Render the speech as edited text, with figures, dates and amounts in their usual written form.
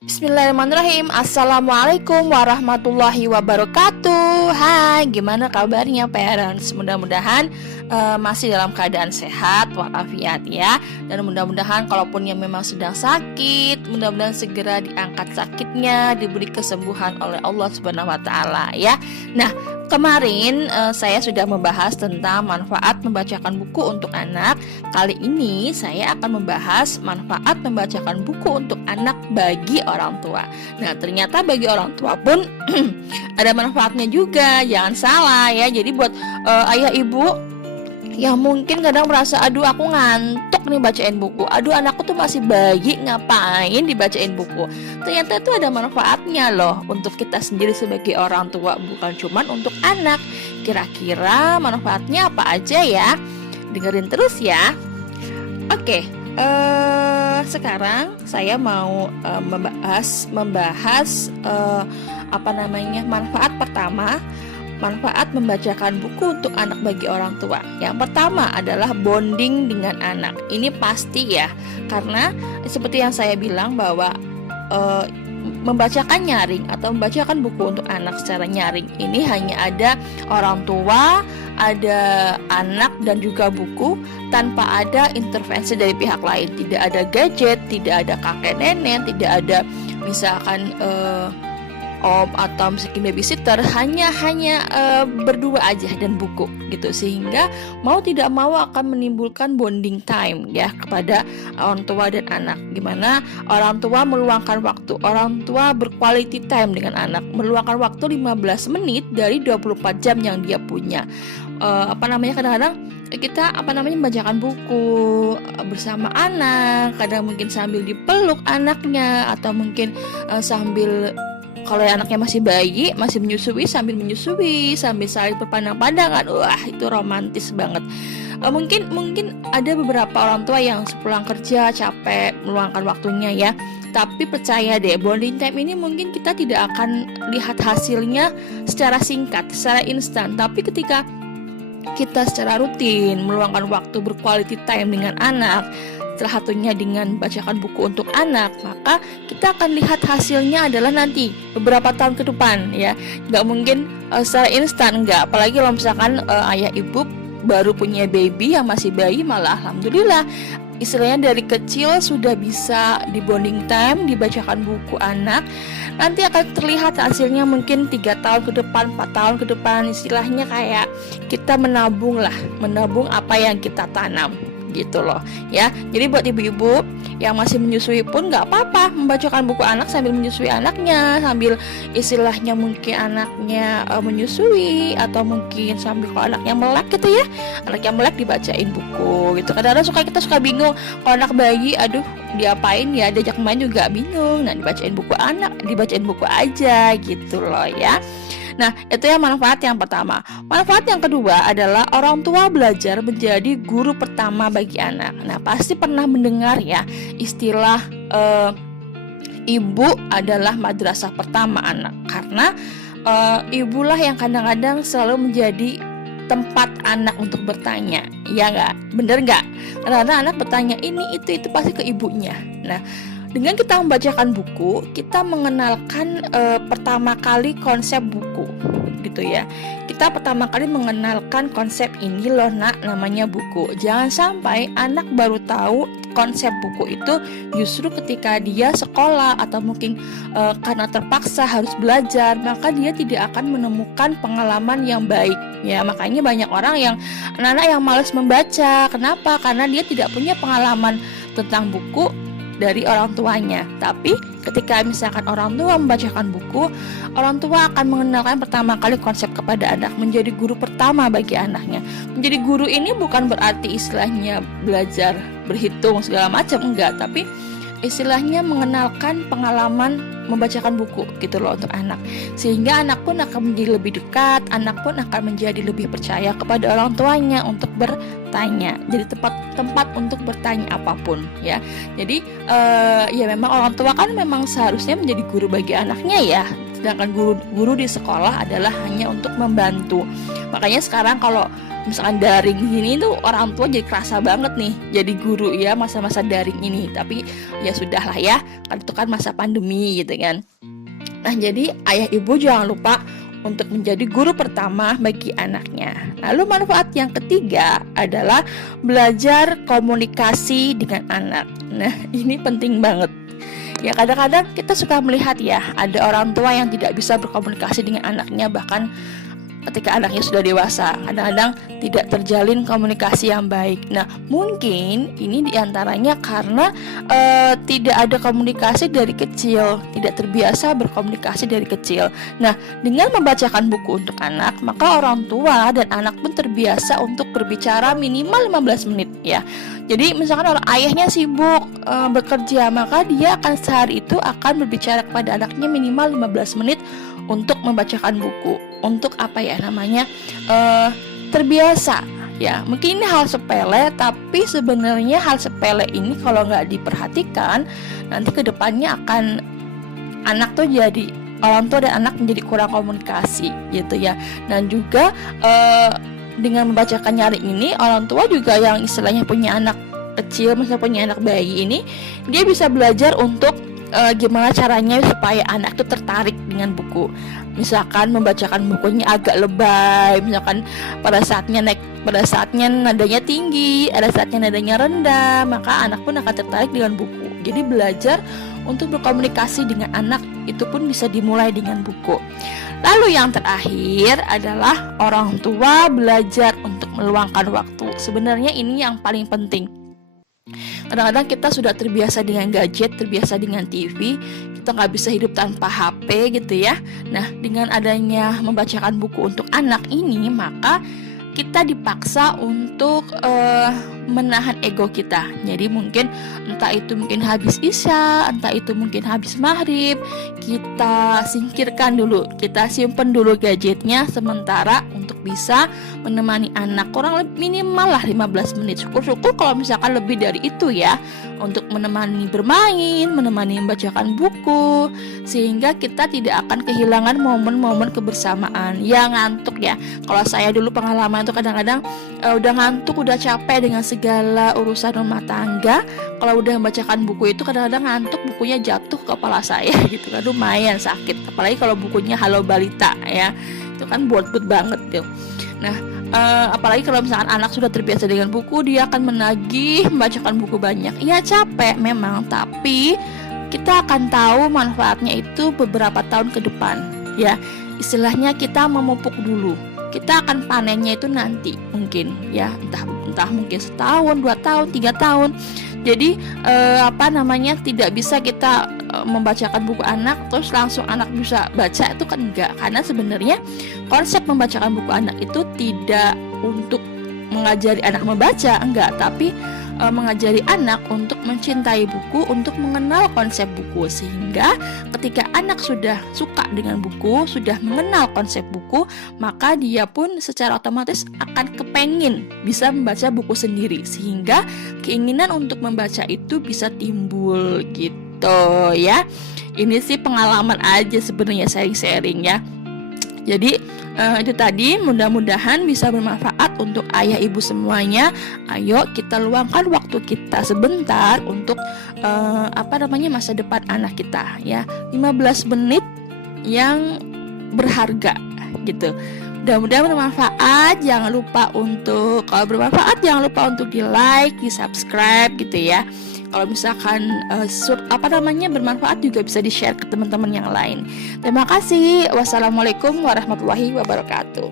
Bismillahirrahmanirrahim. Assalamualaikum warahmatullahi wabarakatuh. Hai, gimana kabarnya parents? Mudah-mudahan masih dalam keadaan sehat walafiat ya. Dan mudah-mudahan kalaupun yang memang sedang sakit, mudah-mudahan segera diangkat sakitnya, diberi kesembuhan oleh Allah Subhanahu wa taala ya. Nah, kemarin saya sudah membahas tentang manfaat membacakan buku untuk anak. Kali ini saya akan membahas manfaat membacakan buku untuk anak bagi orang tua. Nah, ternyata bagi orang tua pun ada manfaatnya juga. Jangan salah ya. Jadi buat ayah ibu yang mungkin kadang merasa, aduh aku ngantuk nih bacain buku, aduh anakku tuh masih bayi, ngapain dibacain buku. Ternyata itu ada manfaatnya loh untuk kita sendiri sebagai orang tua, bukan cuman untuk anak. Kira-kira manfaatnya apa aja ya? Dengerin terus ya. Oke, sekarang saya mau membahas manfaat pertama. Manfaat membacakan buku untuk anak bagi orang tua. Yang pertama adalah bonding dengan anak. Ini pasti ya, karena seperti yang saya bilang bahwa membacakan nyaring atau membacakan buku untuk anak secara nyaring ini hanya ada orang tua, ada anak dan juga buku, tanpa ada intervensi dari pihak lain. Tidak ada gadget, tidak ada kakek nenek, tidak ada misalkan om atau misalkan babysitter, hanya berdua aja dan buku gitu, sehingga mau tidak mau akan menimbulkan bonding time ya kepada orang tua dan anak. Gimana orang tua meluangkan waktu, orang tua berquality time dengan anak, meluangkan waktu 15 menit dari 24 jam yang dia punya. Kadang-kadang kita membacakan buku bersama anak, kadang mungkin sambil dipeluk anaknya, atau mungkin sambil, kalau anaknya masih bayi, masih menyusui, sambil saling berpandang-pandangan. Wah, itu romantis banget. Mungkin ada beberapa orang tua yang sepulang kerja capek meluangkan waktunya ya. Tapi percaya deh, bonding time ini mungkin kita tidak akan lihat hasilnya secara singkat, secara instan. Tapi ketika kita secara rutin meluangkan waktu berquality time dengan anak, salah satunya dengan bacakan buku untuk anak, maka kita akan lihat hasilnya adalah nanti beberapa tahun ke depan ya. Nggak mungkin secara instan, nggak. Apalagi kalau misalkan ayah ibu baru punya baby yang masih bayi, malah alhamdulillah istilahnya dari kecil sudah bisa di bonding time, dibacakan buku anak. Nanti akan terlihat hasilnya mungkin 3 tahun ke depan, 4 tahun ke depan. Istilahnya kayak kita menabung apa yang kita tanam gitu loh ya. Jadi buat ibu-ibu yang masih menyusui pun nggak apa-apa membacakan buku anak sambil menyusui anaknya, sambil istilahnya mungkin anaknya menyusui, atau mungkin sambil kalau anaknya melek gitu ya, anaknya melek dibacain buku gitu. Kadang-kadang kita suka bingung kalau anak bayi, aduh diapain ya, diajak main juga bingung. Nah, dibacain buku aja gitu loh ya. Nah, itu ya manfaat yang pertama. Manfaat yang kedua adalah orang tua belajar menjadi guru pertama bagi anak. Nah, pasti pernah mendengar ya istilah ibu adalah madrasah pertama anak. Karena ibulah yang kadang-kadang selalu menjadi tempat anak untuk bertanya. Ya nggak? Bener nggak? Karena anak bertanya ini, itu pasti ke ibunya. Nah, dengan kita membacakan buku, kita mengenalkan pertama kali konsep buku gitu ya. Kita pertama kali mengenalkan konsep ini loh nak, namanya buku. Jangan sampai anak baru tahu konsep buku itu justru ketika dia sekolah, atau mungkin karena terpaksa harus belajar, maka dia tidak akan menemukan pengalaman yang baik ya. Makanya banyak orang anak-anak yang malas membaca. Kenapa? Karena dia tidak punya pengalaman tentang buku dari orang tuanya. Tapi ketika misalkan orang tua membacakan buku, orang tua akan mengenalkan pertama kali konsep kepada anak, menjadi guru pertama bagi anaknya. Menjadi guru ini bukan berarti istilahnya belajar berhitung segala macam, enggak, tapi istilahnya mengenalkan pengalaman membacakan buku gitu loh untuk anak, sehingga anak pun akan menjadi lebih dekat, anak pun akan menjadi lebih percaya kepada orang tuanya untuk bertanya. Jadi tempat untuk bertanya apapun ya. Jadi ya memang orang tua kan memang seharusnya menjadi guru bagi anaknya ya, sedangkan guru di sekolah adalah hanya untuk membantu. Makanya sekarang kalau misalkan daring gini tuh orang tua jadi kerasa banget nih jadi guru ya masa-masa daring ini. Tapi ya sudahlah ya, kan itu kan masa pandemi gitu kan. Nah, jadi ayah ibu jangan lupa untuk menjadi guru pertama bagi anaknya. Lalu manfaat yang ketiga adalah belajar komunikasi dengan anak. Nah, ini penting banget. Ya, kadang-kadang kita suka melihat ya, ada orang tua yang tidak bisa berkomunikasi dengan anaknya, bahkan ketika anaknya sudah dewasa, kadang-kadang tidak terjalin komunikasi yang baik. Nah, mungkin ini diantaranya karena tidak ada komunikasi dari kecil, tidak terbiasa berkomunikasi dari kecil. Nah, dengan membacakan buku untuk anak, maka orang tua dan anak pun terbiasa untuk berbicara minimal 15 menit ya. Jadi misalkan orang ayahnya sibuk bekerja, maka dia akan sehari itu akan berbicara kepada anaknya minimal 15 menit untuk membacakan buku. Untuk apa ya namanya, terbiasa ya. Mungkin ini hal sepele, tapi sebenarnya hal sepele ini kalau nggak diperhatikan, nanti kedepannya akan anak tuh jadi, orang tua dan anak menjadi kurang komunikasi gitu ya. Dan juga dengan membacakan nyaring ini, orang tua juga yang istilahnya punya anak kecil, misalnya punya anak bayi ini, dia bisa belajar untuk gimana caranya supaya anak itu tertarik dengan buku. Misalkan membacakan bukunya agak lebay, misalkan pada saatnya nadanya tinggi, ada saatnya nadanya rendah, maka anak pun akan tertarik dengan buku. Jadi belajar untuk berkomunikasi dengan anak itu pun bisa dimulai dengan buku. Lalu yang terakhir adalah orang tua belajar untuk meluangkan waktu. Sebenarnya ini yang paling penting. Kadang-kadang kita sudah terbiasa dengan gadget, terbiasa dengan TV, kita nggak bisa hidup tanpa HP gitu ya. Nah, dengan adanya membacakan buku untuk anak ini, maka kita dipaksa untuk menahan ego kita. Jadi mungkin entah itu mungkin habis isya, entah itu mungkin habis maghrib, kita singkirkan dulu, kita simpen dulu gadgetnya sementara untuk bisa menemani anak kurang lebih minimal lah 15 menit. Syukur-syukur kalau misalkan lebih dari itu ya, untuk menemani bermain, menemani membacakan buku, sehingga kita tidak akan kehilangan momen-momen kebersamaan. Ya ngantuk ya. Kalau saya dulu pengalaman itu kadang-kadang udah ngantuk, udah capek dengan segala urusan rumah tangga, kalau udah membacakan buku itu kadang-kadang ngantuk, bukunya jatuh ke kepala saya gitu kan, lumayan sakit. Apalagi kalau bukunya Halo Balita ya, itu kan buat-buat banget tuh. Nah, apalagi kalau misalkan anak sudah terbiasa dengan buku, dia akan menagih membacakan buku banyak. Iya capek memang, tapi kita akan tahu manfaatnya itu beberapa tahun ke depan ya. Istilahnya kita memupuk dulu, kita akan panennya itu nanti mungkin ya, entah mungkin setahun, 2 tahun, 3 tahun. Jadi tidak bisa kita membacakan buku anak terus langsung anak bisa baca, itu kan enggak. Karena sebenarnya konsep membacakan buku anak itu tidak untuk mengajari anak membaca, enggak, tapi mengajari anak untuk mencintai buku, untuk mengenal konsep buku, sehingga ketika anak sudah suka dengan buku, sudah mengenal konsep buku, maka dia pun secara otomatis akan kepengin bisa membaca buku sendiri, sehingga keinginan untuk membaca itu bisa timbul gitu ya. Ini sih pengalaman aja sebenarnya, sharing-sharing ya. Jadi itu tadi, mudah-mudahan bisa bermanfaat untuk ayah ibu semuanya. Ayo kita luangkan waktu kita sebentar untuk masa depan anak kita ya. 15 menit yang berharga gitu. Mudah-mudahan bermanfaat. Jangan lupa untuk, kalau bermanfaat jangan lupa untuk di like, di subscribe gitu ya. Kalau misalkan bermanfaat juga bisa di share ke teman-teman yang lain. Terima kasih. Wassalamualaikum warahmatullahi wabarakatuh.